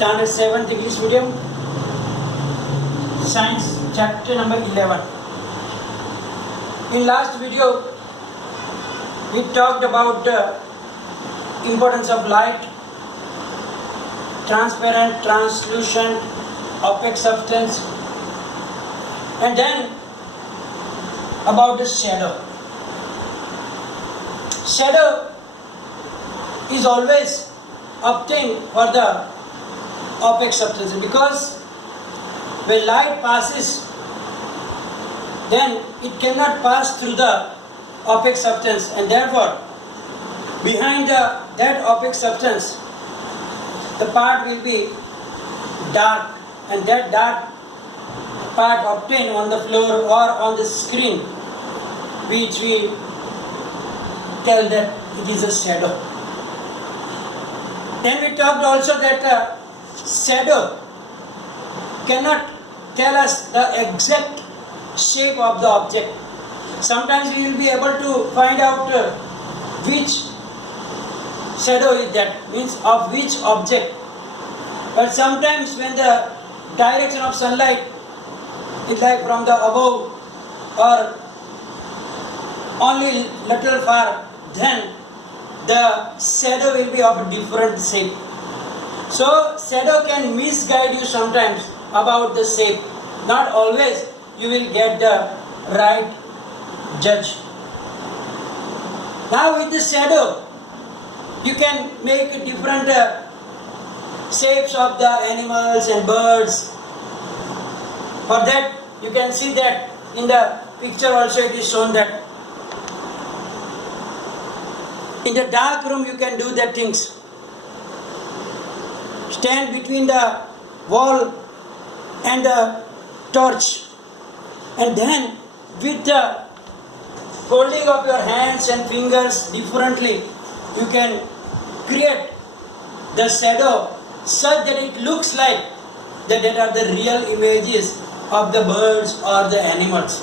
Standard 7th English Medium, Science, chapter number 11. In last video, we talked about the importance of light, transparent, translucent, opaque substance, and then about the shadow. Shadow is always obtained for the opaque substance because when light passes, then it cannot pass through the opaque substance, and therefore behind that opaque substance the part will be dark, and that dark part obtained on the floor or on the screen, which we tell that it is a shadow. Then we talked also that shadow cannot tell us the exact shape of the object. Sometimes we will be able to find out which shadow is that, means of which object. But sometimes when the direction of sunlight is like from the above or only little far, then the shadow will be of a different shape. So shadow can misguide you sometimes about the shape. Not always you will get the right judge. Now with the shadow, you can make different shapes of the animals and birds. For that, you can see that in the picture also it is shown that in the dark room you can do the things. Stand between the wall and the torch, and then with the holding of your hands and fingers differently, you can create the shadow such that it looks like that are the real images of the birds or the animals.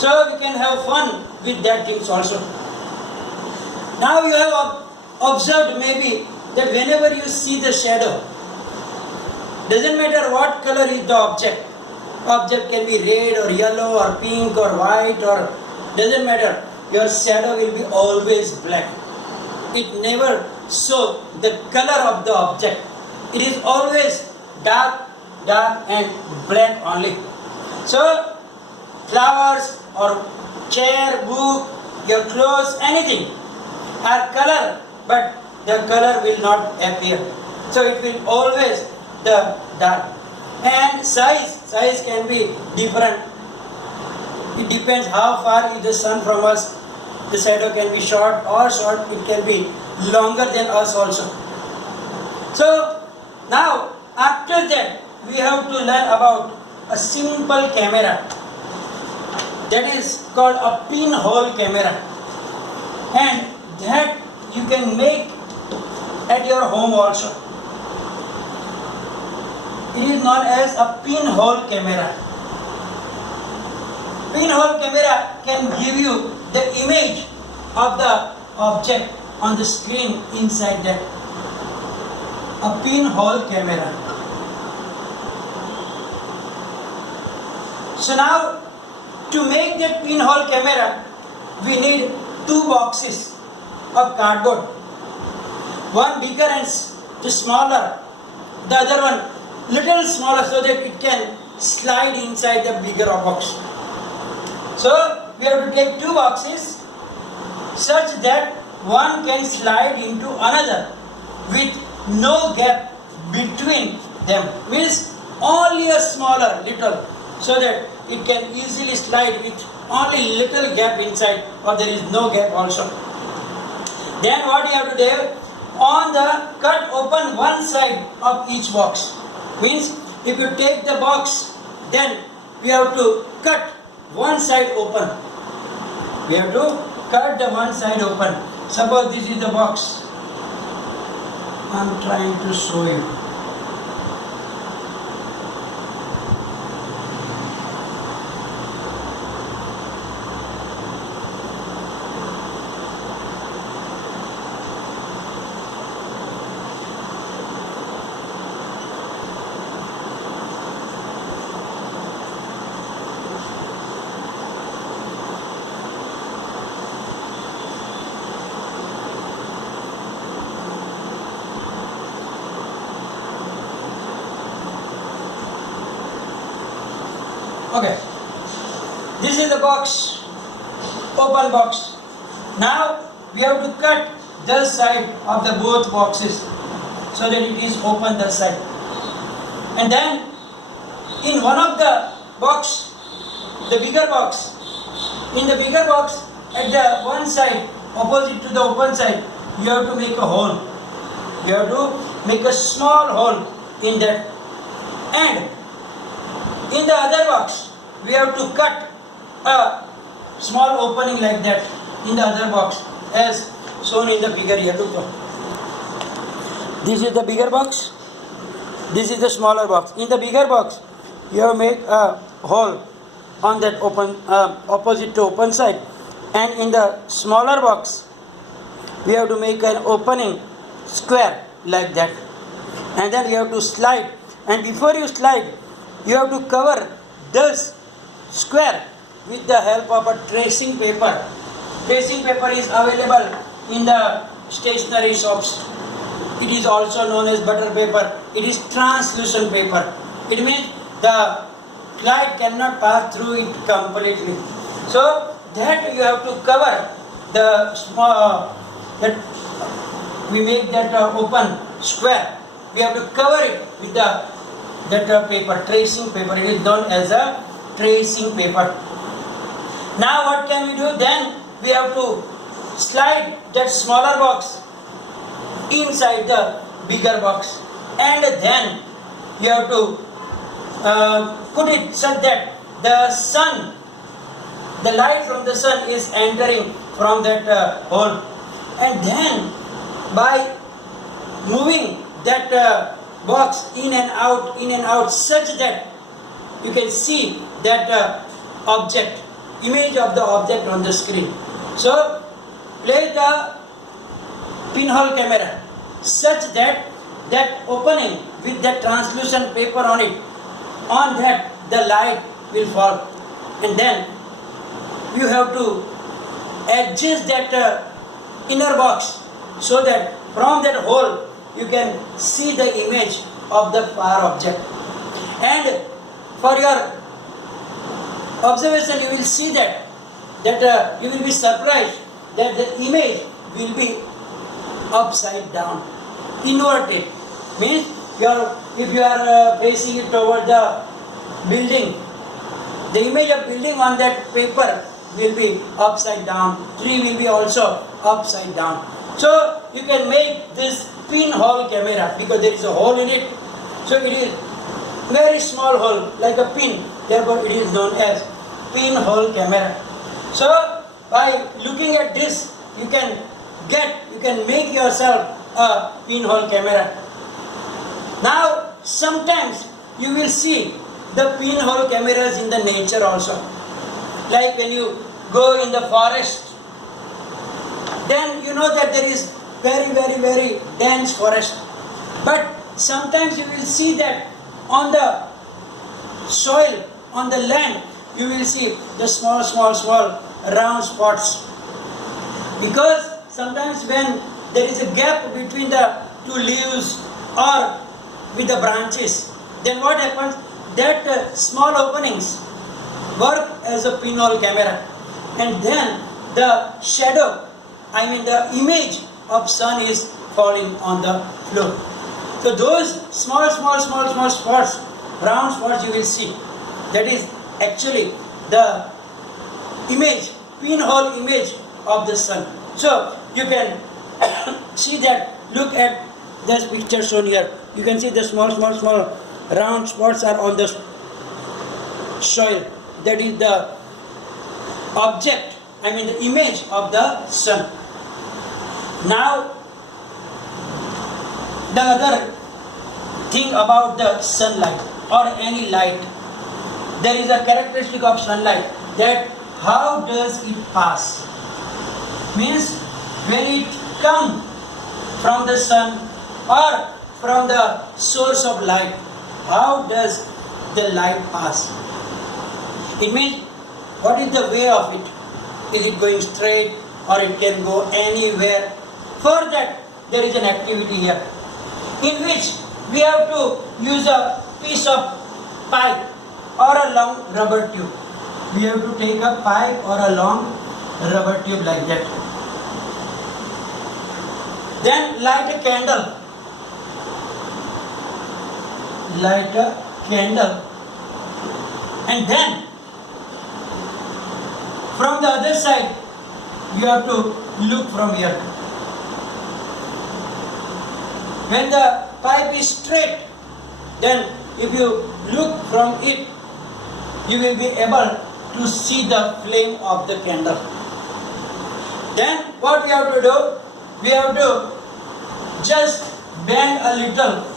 So you can have fun with that things also. Now you have observed maybe that whenever you see the shadow, doesn't matter what color is the object. Object can be red or yellow or pink or white, or doesn't matter. Your shadow will be always black. It never shows the color of the object. It is always dark and black only. So flowers or chair, book, your clothes, anything are color, but the color will not appear. So it will always the dark. And size can be different. It depends how far is the sun from us. The shadow can be short, it can be longer than us also. So now after that we have to learn about a simple camera, that is called a pinhole camera, and that you can make at your home also. It is known as a pinhole camera. Pinhole camera can give you the image of the object on the screen inside that. A pinhole camera. So now, to make that pinhole camera, we need two boxes of cardboard. One bigger and smaller, the other one little smaller, so that it can slide inside the bigger box. So we have to take two boxes such that one can slide into another with no gap between them. Means only a smaller little, so that it can easily slide with only little gap inside, or there is no gap also. Then what you have to do, on the cut open one side of each box. Means if you take the box, then we have to cut one side open. We have to cut the one side open. Suppose this is the box. I am trying to show you. Okay. This is the box, open box. Now we have to cut the side of the both boxes so that it is open the side. And then in one of the box, the bigger box, in the bigger box at the one side, opposite to the open side, you have to make a hole. You have to make a small hole in that. And in the other box, we have to cut a small opening like that in the other box as shown in the figure here. Look. This is the bigger box. This is the smaller box. In the bigger box, you have make a hole on that open opposite to open side, and in the smaller box, we have to make an opening square like that, and then you have to slide. And before you slide, you have to cover this square with the help of a tracing paper. Tracing paper is available in the stationery shops. It is also known as butter paper. It is translucent paper. It means the light cannot pass through it completely. So that you have to cover the small, that we make that open square. We have to cover it with that paper, tracing paper. It is known as a tracing paper. Now what can we do? Then we have to slide that smaller box inside the bigger box, and then you have to put it such that the sun, the light from the sun is entering from that hole, and then by moving that box in and out such that you can see that object, image of the object on the screen. So place the pinhole camera such that that opening with that translucent paper on it, on that the light will fall, and then you have to adjust that inner box so that from that hole you can see the image of the far object. And for your observation, you will see that you will be surprised that the image will be upside down, inverted. Means if you are facing it toward the building, the image of building on that paper will be upside down. Tree will be also upside down. So you can make this pinhole camera because there is a hole in it. So it is very small hole like a pin. Therefore it is known as pinhole camera. So by looking at this, you can make yourself a pinhole camera. Now sometimes you will see the pinhole cameras in the nature also. Like when you go in the forest, then you know that there is very, very, very dense forest. But sometimes you will see that on the soil, on the land, you will see the small round spots. Because sometimes when there is a gap between the two leaves or with the branches, then what happens? That small openings work as a pinhole camera, and then the shadow, the image of sun is falling on the floor. So those small spots, round spots you will see, that is actually the image, pinhole image of the sun. So you can see that. Look at this picture shown here. You can see the small round spots are on the soil. That is the object, the image of the sun. Now, the other thing about the sunlight or any light, there is a characteristic of sunlight that how does it pass? Means when it comes from the sun or from the source of light, how does the light pass? It means what is the way of it? Is it going straight or it can go anywhere? For that there is an activity here in which we have to use a piece of pipe or a long rubber tube. We have to take a pipe or a long rubber tube like that. Then light a candle. Light a candle. And then from the other side, you have to look from here. When the pipe is straight, then if you look from it, you will be able to see the flame of the candle. Then what we have to do? We have to just bend a little.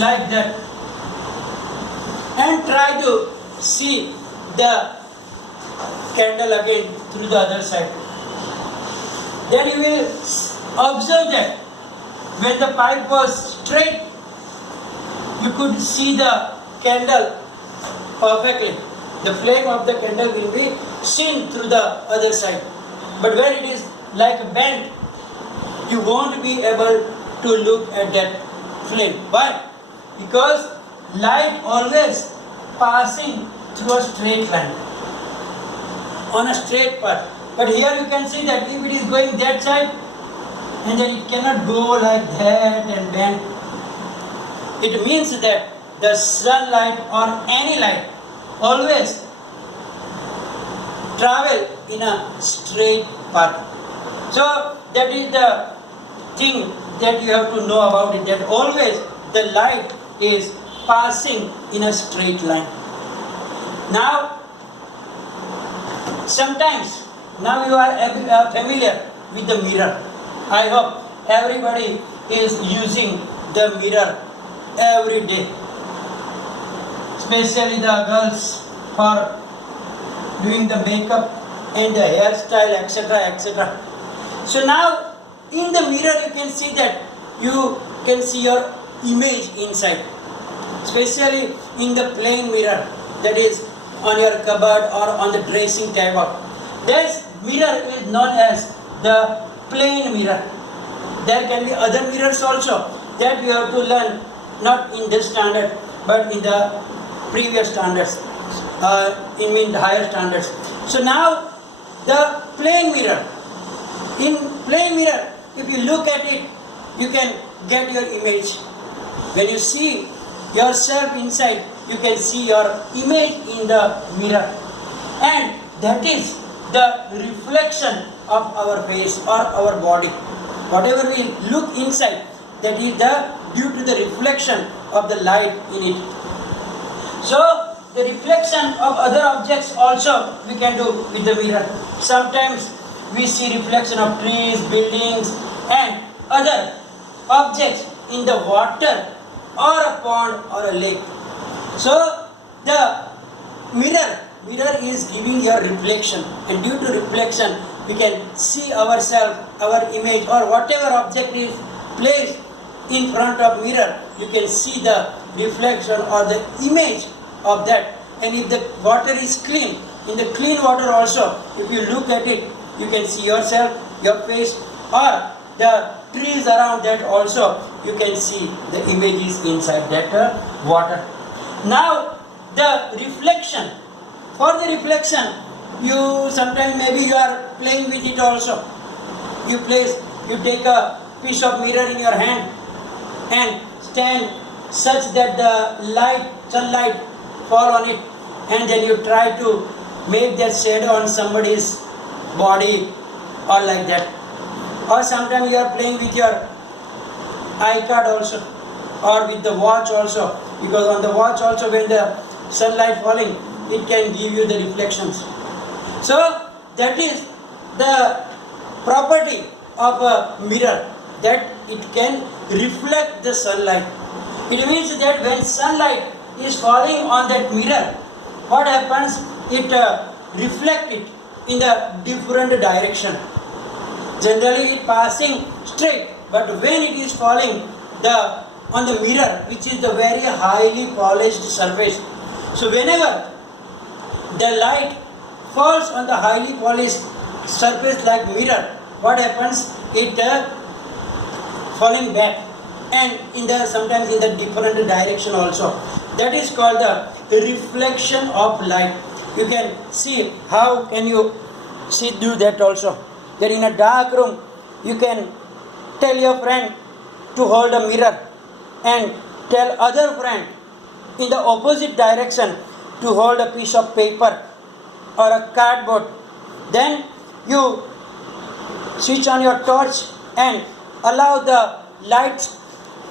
Like that, and try to see the candle again through the other side. Then you will observe that when the pipe was straight, you could see the candle perfectly. The flame of the candle will be seen through the other side. But when it is like bent, you won't be able to look at that flame. Why? Because light always passing through a straight line, on a straight path. But here you can see that if it is going that side, and then it cannot go like that and bend. It means that the sunlight or any light always travel in a straight path. So that is the thing that you have to know about it, that always the light is passing in a straight line. Now, sometimes, now you are familiar with the mirror. I hope everybody is using the mirror every day, especially the girls for doing the makeup and the hairstyle, etc., etc. So now, in the mirror you can see that you can see your image inside, especially in the plain mirror that is on your cupboard or on the dressing table. This mirror is known as the plain mirror. There can be other mirrors also that you have to learn, not in this standard but in the previous standards, in the higher standards. So now the plain mirror. In plain mirror, if you look at it, you can get your image. When you see yourself inside, you can see your image in the mirror. And that is the reflection of our face or our body. Whatever we look inside, that is due to the reflection of the light in it. So, the reflection of other objects also we can do with the mirror. Sometimes we see reflection of trees, buildings and other objects in the water or a pond or a lake. So the mirror is giving your reflection, and due to reflection we can see ourselves, our image or whatever object is placed in front of mirror. You can see the reflection or the image of that. And if the water is clean, in the clean water also, if you look at it, you can see yourself, your face, or the trees around that also, you can see the images inside that water. Now, the reflection. For the reflection, you sometimes maybe you are playing with it also. You take a piece of mirror in your hand and stand such that the sunlight fall on it, and then you try to make that shadow on somebody's body or like that. Or sometimes you are playing with your iCard also, or with the watch also, because on the watch also when the sunlight falling, it can give you the reflections. So that is the property of a mirror, that it can reflect the sunlight. It means that when sunlight is falling on that mirror, what happens? It reflects it in the different direction. Generally it passing straight, but when it is falling on the mirror, which is the very highly polished surface, so whenever the light falls on the highly polished surface like mirror, what happens? It falling back, and sometimes in the different direction also. That is called the reflection of light. You can see, how can you see do that also? That in a dark room, you can tell your friend to hold a mirror and tell other friend in the opposite direction to hold a piece of paper or a cardboard. Then you switch on your torch and allow the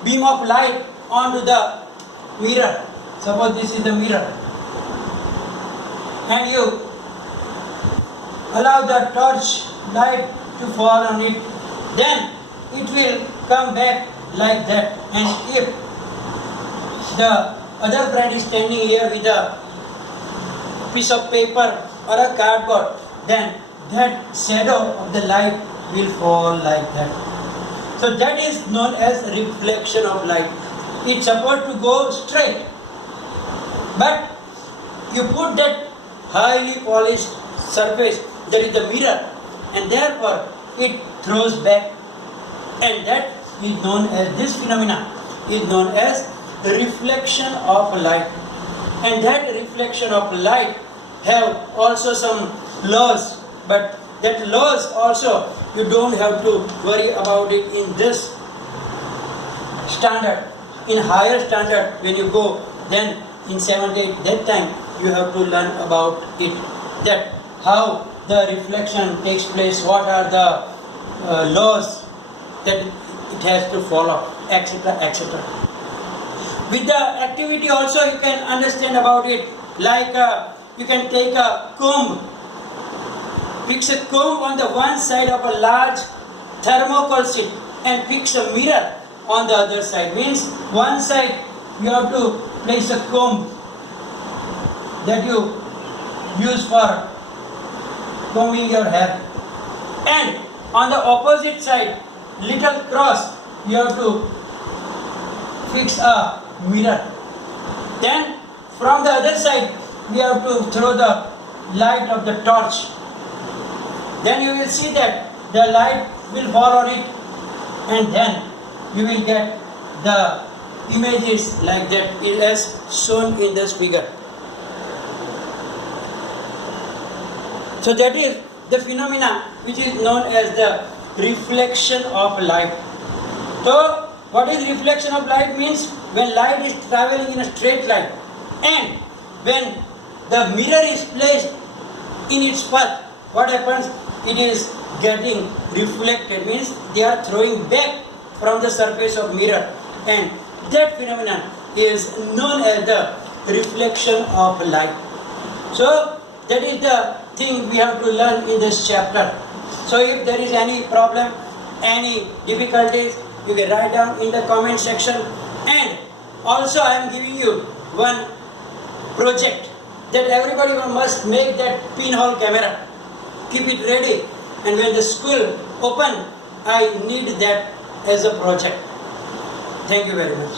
beam of light onto the mirror. Suppose this is the mirror, and you allow the torch light to fall on it. Then it will come back like that. And if the other friend is standing here with a piece of paper or a cardboard, then that shadow of the light will fall like that. So that is known as reflection of light. It's supposed to go straight, but you put that highly polished surface, that is the mirror, and therefore it throws back, and that is known as, this phenomena is known as reflection of light. And that reflection of light have also some laws, but that laws also you don't have to worry about it in this standard. In higher standard, when you go, then in 7th, 8th, that time you have to learn about it, that how the reflection takes place, what are the laws that it has to follow, etc., etc. With the activity also you can understand about it, like you can take a comb, fix a comb on the one side of a large thermocol sheet and fix a mirror on the other side. Means one side you have to place a comb that you use for combing your hair, and on the opposite side, little cross, you have to fix a mirror. Then from the other side, we have to throw the light of the torch. Then you will see that the light will fall on it, and then you will get the images like that, as shown in this figure. So that is the phenomena which is known as the reflection of light. So what is reflection of light means? When light is traveling in a straight line, and when the mirror is placed in its path, what happens? It is getting reflected, means they are throwing back from the surface of mirror, and that phenomenon is known as the reflection of light. So that is the thing we have to learn in this chapter. So if there is any problem, any difficulties, you can write down in the comment section. And also I am giving you one project that everybody must make that pinhole camera. Keep it ready, and when the school open, I need that as a project. Thank you very much.